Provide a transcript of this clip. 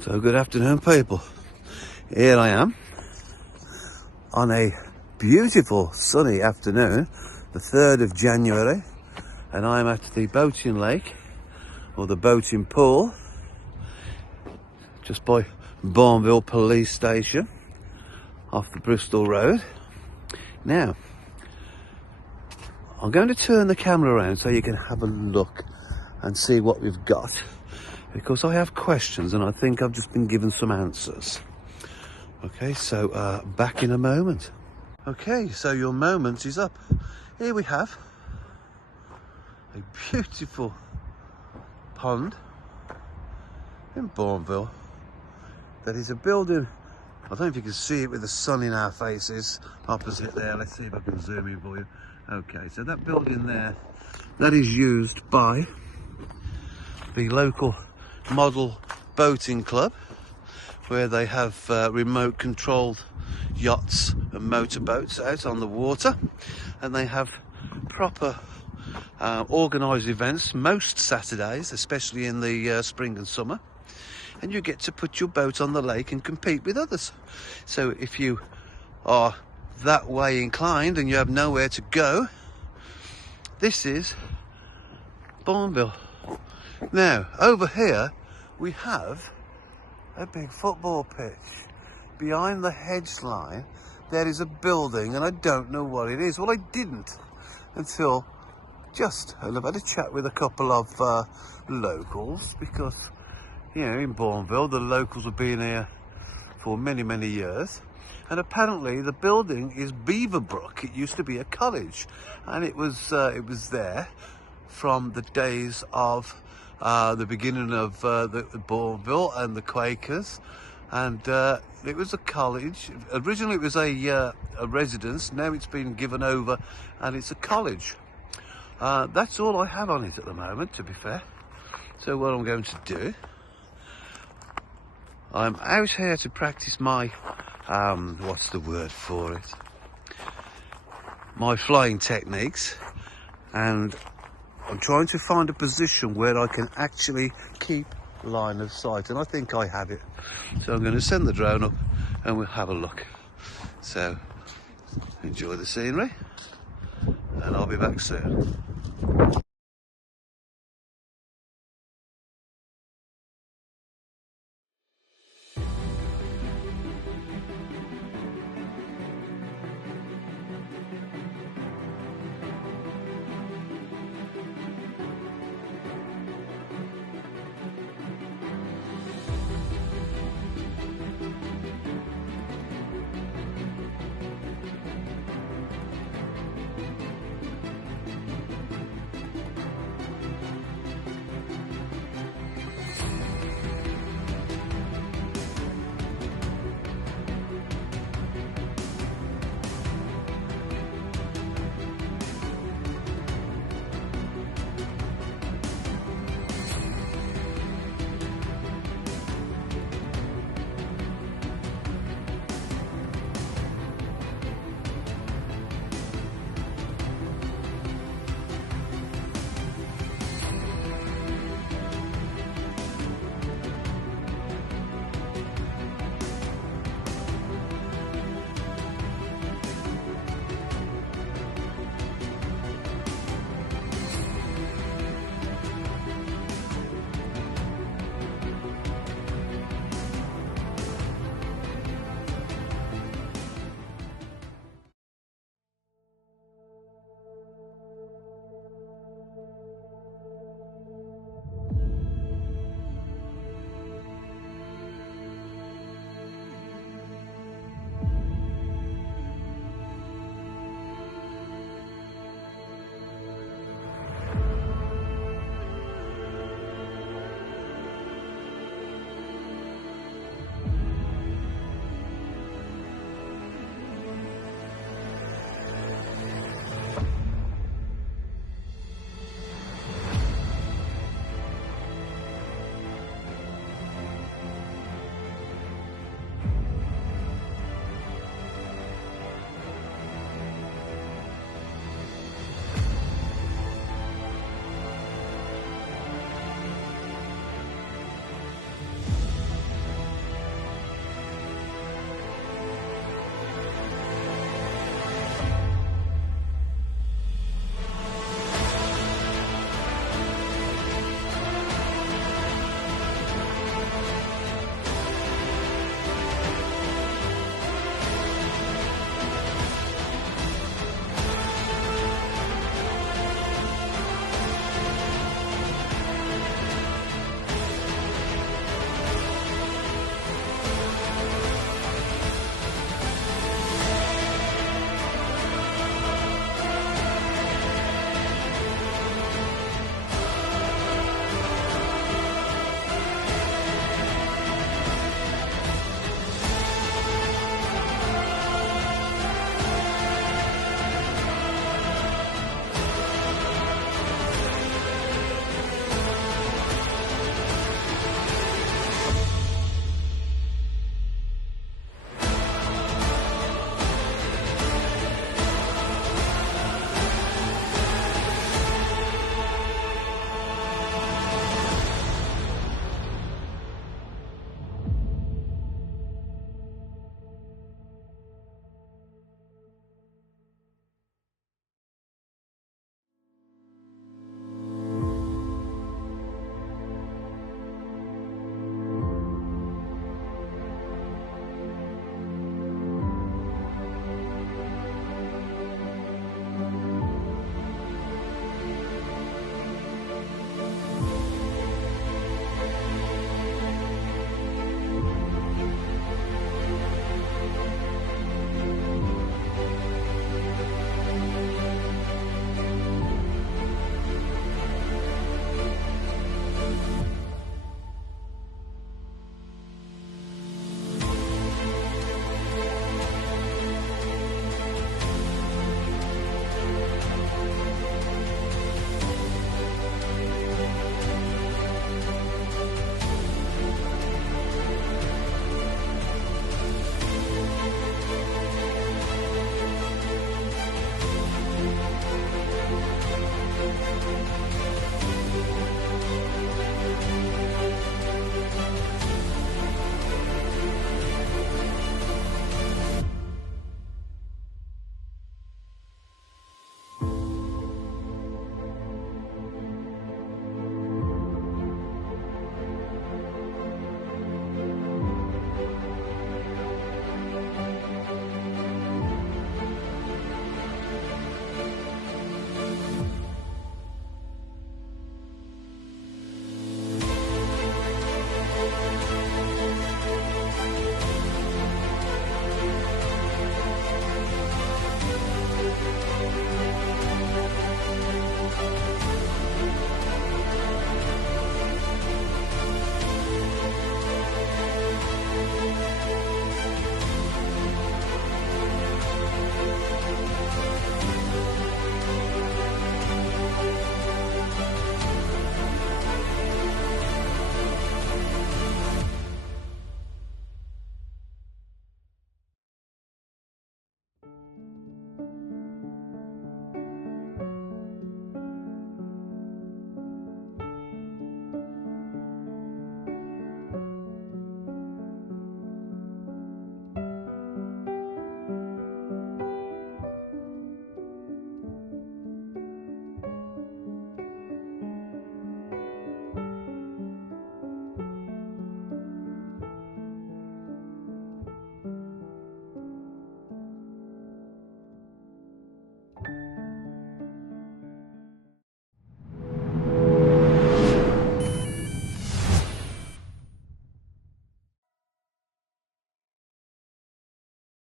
So good afternoon, people. Here I am on a beautiful sunny afternoon, the 3rd of January, and I'm at the boating lake, or the boating pool, just by Bournville police station off the Bristol Road. Now, I'm going to turn the camera around so you can have a look and see what we've got, because I have questions and I think I've just been given some answers. Okay, so back in a moment. Okay, so your moment is up. Here we have a beautiful pond in Bournville. That is a building, I don't know if you can see it with the sun in our faces, opposite there. Let's see if I can zoom in for you. Okay, so that building there, that is used by the local model boating club, where they have remote controlled yachts and motorboats out on the water, and they have proper organised events most Saturdays, especially in the spring and summer, and you get to put your boat on the lake and compete with others. So if you are that way inclined and you have nowhere to go, this is Bournville. Now over here we have a big football pitch. Behind the hedge line there is a building, and I don't know what it is. Well, I didn't until just, and I've had a chat with a couple of locals, because, you know, in Bournville the locals have been here for many years, and apparently the building is Beaverbrook. It used to be a college, and it was there from the days of the beginning of the Bournville and the Quakers, and it was a college. Originally it was a residence. Now it's been given over and it's a college. That's all I have on it at the moment, to be fair. So what I'm going to do, I'm out here to practice my what's the word for it, my flying techniques, and I'm trying to find a position where I can actually keep line of sight, and I think I have it. So I'm going to send the drone up and we'll have a look. So enjoy the scenery, and I'll be back soon.